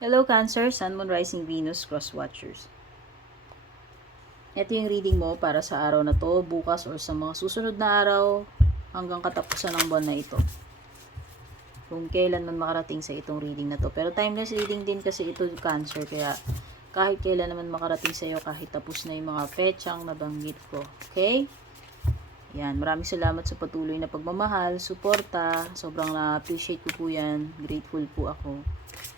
Hello Cancer, Sun, Moon, Rising, Venus, Cross Watchers. Ito yung reading mo para sa araw na to, bukas or sa mga susunod na araw hanggang katapusan ng buwan na ito. Kung kailan man makarating sa itong reading na to. Pero timeless reading din kasi ito Cancer, kaya kahit kailan naman makarating sa iyo, kahit tapos na yung mga petsang nabanggit ko. Okay? Yan, maraming salamat sa patuloy na pagmamahal, suporta. Sobrang na-appreciate ko po yan. Grateful po ako.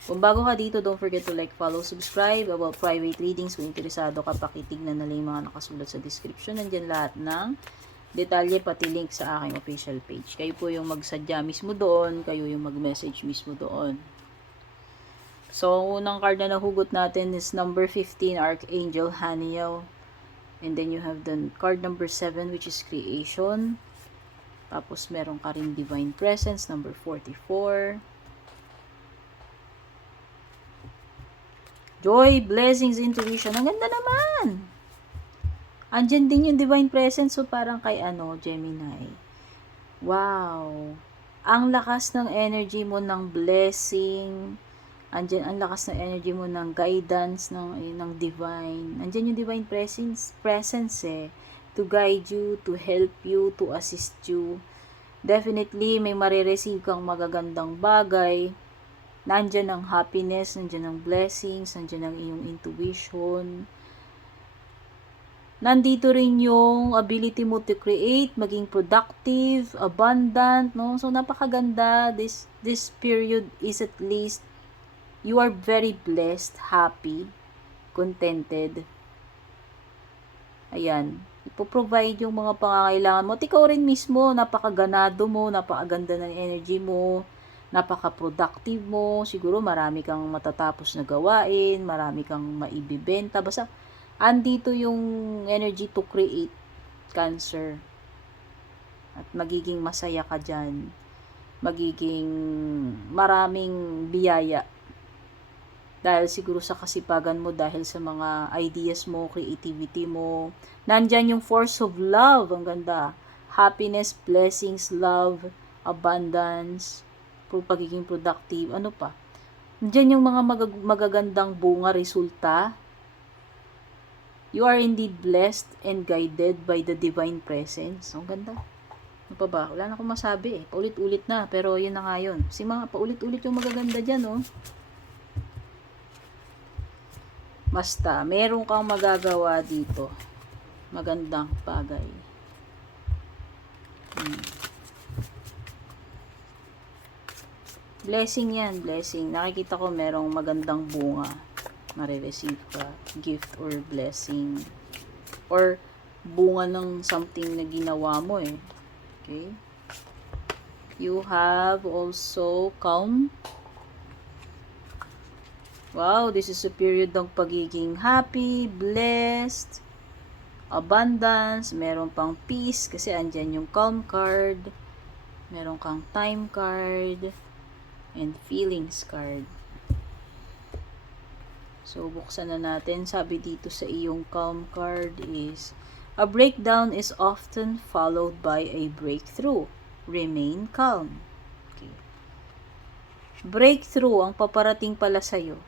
Kung bago ka dito, don't forget to like, follow, subscribe. About private readings, kung interesado ka, pakitignan na lang yung mga nakasulat sa description. Nandyan lahat ng detalye, pati link sa aking official page. Kayo po yung magsadya mismo doon, kayo yung mag-message mismo doon. So, unang card na nahugot natin is number 15, Archangel Haniel. And then you have the card number 7, which is creation. Tapos meron ka rin divine presence, number 44. Joy, blessings, intuition. Ang ganda naman. Andyan din yung divine presence. So parang kay Gemini. Wow. Ang lakas ng energy mo ng blessing. Andyan ang lakas ng energy mo ng guidance ng divine. Andyan yung divine presence to guide you, to help you, to assist you. Definitely may marireceive kang magagandang bagay. Nandyan ang happiness, nandyan ang blessings, nandyan ang iyong intuition. Nandito rin yung ability mo to create, maging productive, abundant, no? So napakaganda. This period is at least you are very blessed, happy, contented. Ayan. Ipoprovide yung mga pangangailangan mo. At ikaw rin mismo, napakaganado mo, napakaganda ng energy mo, napaka-productive mo. Siguro marami kang matatapos na gawain, marami kang maibibenta. Basta, andito yung energy to create, Cancer. At magiging masaya ka dyan. Magiging maraming biyaya. Dahil siguro sa kasipagan mo, dahil sa mga ideas mo, creativity mo. Nandyan yung force of love. Ang ganda. Happiness, blessings, love, abundance, pagiging productive. Ano pa? Nandyan yung mga magagandang bunga, resulta. You are indeed blessed and guided by the divine presence. Ang ganda. Ano pa ba? Wala na akong masabi eh. Paulit-ulit na. Pero yun na nga yun. Kasi mga paulit-ulit yung magaganda dyan, oh. Basta, meron kang magagawa dito. Magandang bagay. Blessing yan, blessing. Nakikita ko merong magandang bunga. Marireceive ka. Gift or blessing. Or bunga ng something na ginawa mo eh. Okay? You have also calm. Wow, this is a period ng pagiging happy, blessed, abundance, meron pang peace kasi andyan yung calm card, meron kang time card, and feelings card. So, buksan na natin. Sabi dito sa iyong calm card is, a breakdown is often followed by a breakthrough. Remain calm. Okay. Breakthrough ang paparating pala sa'yo.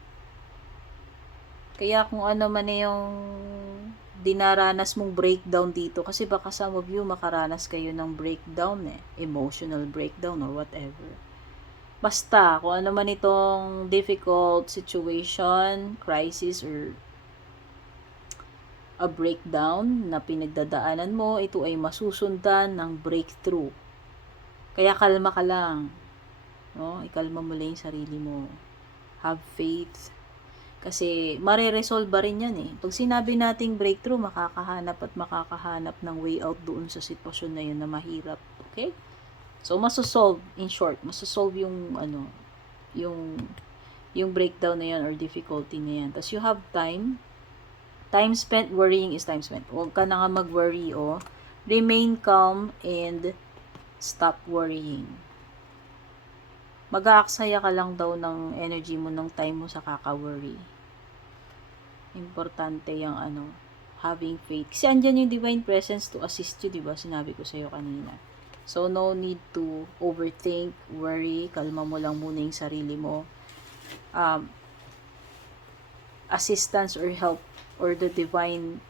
Kaya kung ano man yung dinaranas mong breakdown dito, kasi baka some of you makaranas kayo ng breakdown emotional breakdown or whatever. Basta, kung ano man itong difficult situation, crisis, or a breakdown na pinagdadaanan mo, ito ay masusundan ng breakthrough. Kaya kalma ka lang. No? Ikalma mo lang yung sarili mo. Have faith. Kasi, mare-resolve ba rin yan eh. Pag sinabi nating breakthrough, makakahanap ng way out doon sa sitwasyon na yun na mahirap. Okay? So, masosolve, in short, masosolve yung, yung breakdown na yan or difficulty na yan. Tapos, you have time. Time spent worrying is time spent. Huwag ka na nga mag-worry, oh. Remain calm and stop worrying. Mag-aaksaya ka lang daw ng energy mo, ng time mo sa kaka-worry. Importante yung having faith. Kasi andyan yung divine presence to assist you, diba? Sinabi ko sa'yo kanina. So, no need to overthink, worry. Kalma mo lang muna yung sarili mo. assistance or help or the divine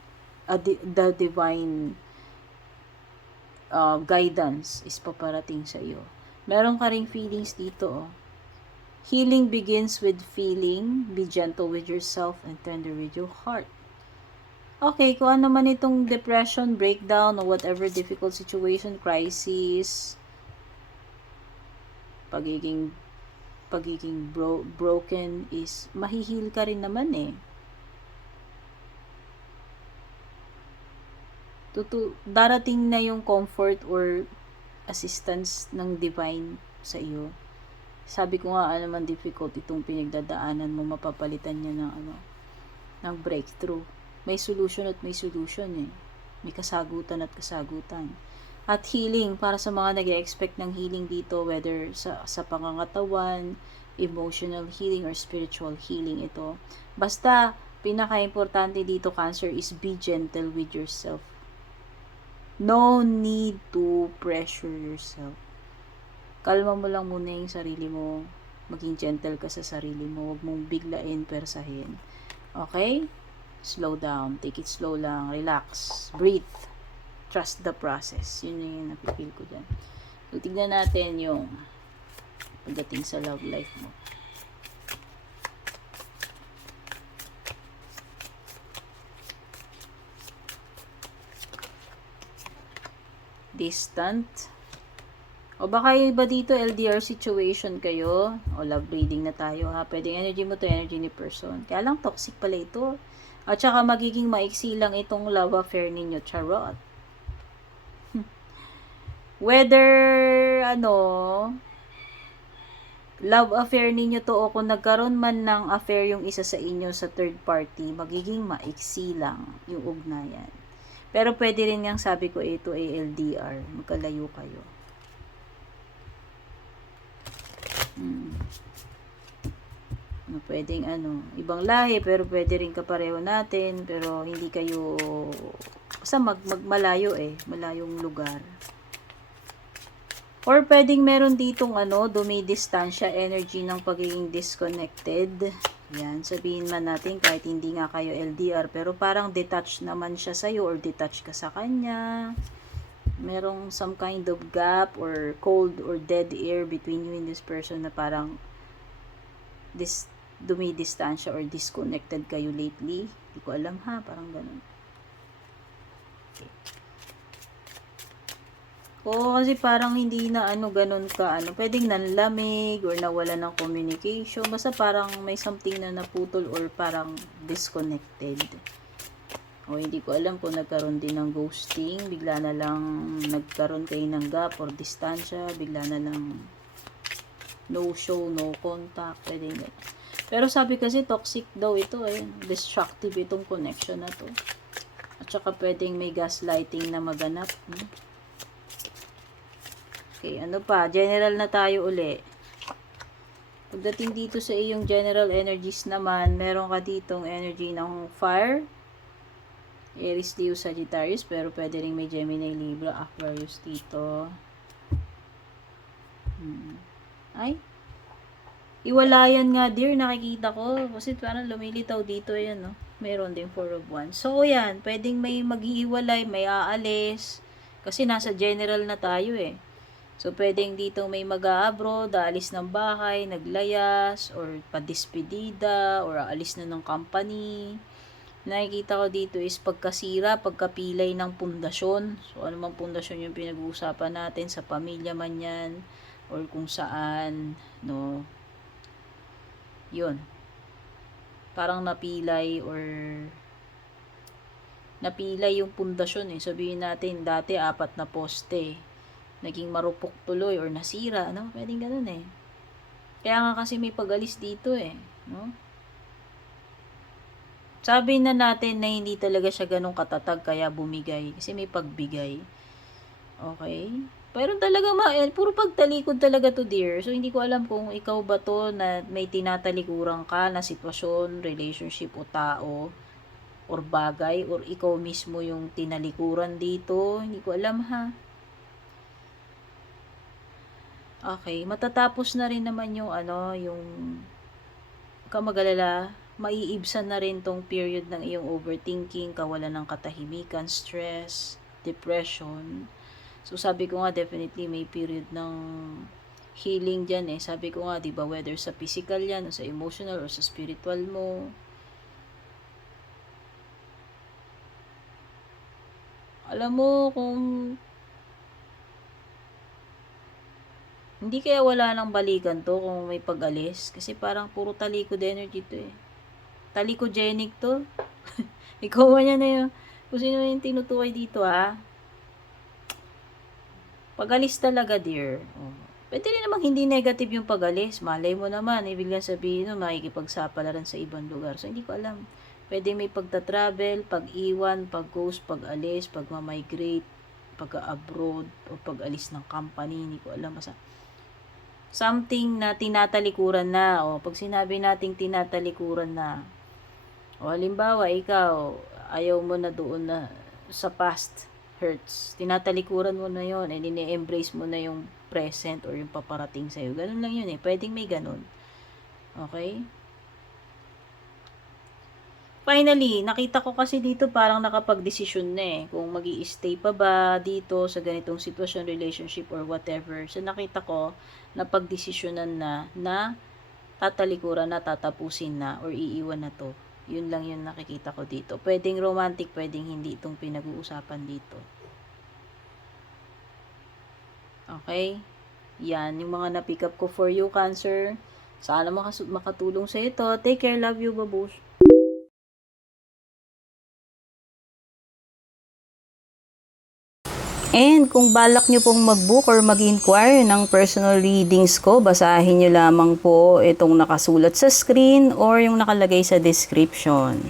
guidance is paparating sa iyo. Meron ka ring feelings dito. Healing begins with feeling. Be gentle with yourself and tender with your heart. Okay, kung ano man itong depression, breakdown, or whatever difficult situation, crisis, pagiging broken is, mahihil ka rin naman eh. Darating na yung comfort or assistance ng divine sa iyo. Sabi ko nga, ano man difficult itong pinagdadaanan mo, mapapalitan niya ng breakthrough. May solution at may solution eh. May kasagutan at kasagutan. At healing, para sa mga nag-expect ng healing dito, whether sa pangangatawan, emotional healing, or spiritual healing ito. Basta, pinaka-importante dito, Cancer, is be gentle with yourself. No need to pressure yourself. Kalma mo lang muna yung sarili mo. Maging gentle ka sa sarili mo. Huwag mong biglain, persahin. Okay? Slow down. Take it slow lang. Relax. Breathe. Trust the process. Yun yung napipil ko dyan. So, tignan natin yung pagdating sa love life mo. Distant. O baka iba dito, LDR situation kayo. O love reading na tayo ha. Pwedeng energy mo to, energy ni person. Kaya lang toxic pala ito. At saka magiging maiksi lang itong love affair ninyo. Charot. Whether, love affair ninyo to o kung nagkaroon man ng affair yung isa sa inyo sa third party, magiging maiksi lang yung ugnayan. Pero pwede rin yung sabi ko ito ay LDR. Magkalayo kayo. Pwedeng ibang lahi, pero pwede rin kapareho natin, pero hindi kayo, basta magmalayo malayong lugar. Or pwedeng meron ditong dumidistansya energy ng pagiging disconnected. Yan, sabihin man natin kahit hindi nga kayo LDR, pero parang detached naman siya sa'yo or detached ka sa kanya. Merong some kind of gap or cold or dead air between you and this person na parang dumidistansya or disconnected kayo lately. Hindi ko alam ha, parang ganun. Okay. Oo, kasi parang hindi na ganun ka, pwedeng nanlamig or nawala ng communication. Basta parang may something na naputol or parang disconnected. O hindi ko alam kung nagkaroon din ng ghosting, bigla na lang nagkaroon kayo ng gap or distansya, bigla na lang no show, no contact, pwede nga. Pero sabi kasi toxic daw ito destructive itong connection na to. At saka pwedeng may gaslighting na maganap. Okay, general na tayo uli. Pagdating dito sa iyong general energies naman, meron ka ditong energy ng fire, Aries, Leo, Sagittarius, pero pwede rin may Gemini, Libra, Aquarius dito. Ay, iwalayan nga dear, nakikita ko. Kasi parang lumilitaw dito yan, Meron din 4 of Wands. So, yan, pwedeng may maghihiwalay, may aalis. Kasi nasa general na tayo So, pwedeng dito may mag-a-abroad, aalis ng bahay, naglayas, or padispedida, or aalis na ng company. Nakikita ko dito is pagkasira, pagkapilay ng pundasyon. So, ano mang pundasyon yung pinag-uusapan natin, sa pamilya man yan, or kung saan, yun. Parang napilay yung pundasyon Sabihin natin, dati 4 na poste. Naging marupok tuloy or nasira, Pwedeng ganun Kaya nga kasi may pag-alis dito Sabi na natin na hindi talaga siya ganun katatag kaya bumigay. Kasi may pagbigay. Okay? Pero talaga puro pagtalikod talaga to dear. So hindi ko alam kung ikaw ba to na may tinatalikuran ka na sitwasyon, relationship o tao or bagay or ikaw mismo yung tinalikuran dito. Hindi ko alam ha. Okay, matatapos na rin naman yung yung kamagalala, maiibsan na rin tong period ng iyong overthinking, kawalan ng katahimikan, stress, depression. So, sabi ko nga, definitely may period ng healing dyan eh. Sabi ko nga, diba, whether sa physical yan, o sa emotional, or sa spiritual mo. Alam mo, kung hindi kaya wala nang balikan to kung may pag-alis. Kasi parang puro talikod energy to eh. Talikogenic to. Ikaw man yan na yun. Kung sino yung tinutukoy dito ha. Pag-alis talaga, dear. Oh. Pwede rin namang hindi negative yung pag-alis. Malay mo naman, ibig lang sabihin no, makikipagsapalaran sa ibang lugar. So, hindi ko alam. Pwede may pagta-travel, pag-iwan, pag-ghost, pag-alis, pag-migrate, pag-abroad, o pag-alis ng company. Hindi ko alam. Basta something na tinatalikuran na. O, pag sinabi nating tinatalikuran na, o halimbawa, ikaw, ayaw mo na doon na sa past hurts. Tinatalikuran mo na yon and ini-embrace mo na yung present or yung paparating sa'yo. Ganun lang yun eh. Pwedeng may ganun. Okay? Finally, nakita ko kasi dito parang nakapag-desisyon na eh. Kung mag-i-stay pa ba dito sa ganitong sitwasyon, relationship, or whatever. So, nakita ko na pag-desisyonan na tatalikuran na, tatapusin na, or iiwan na to. Yun lang yung nakikita ko dito. Pwedeng romantic, pwedeng hindi itong pinag-uusapan dito. Okay? Yan, yung mga na-pick up ko for you, Cancer. Sana makatulong sa ito. Take care, love you, babush. And kung balak nyo pong mag-book or mag-inquire ng personal readings ko, basahin nyo lamang po itong nakasulat sa screen or yung nakalagay sa description.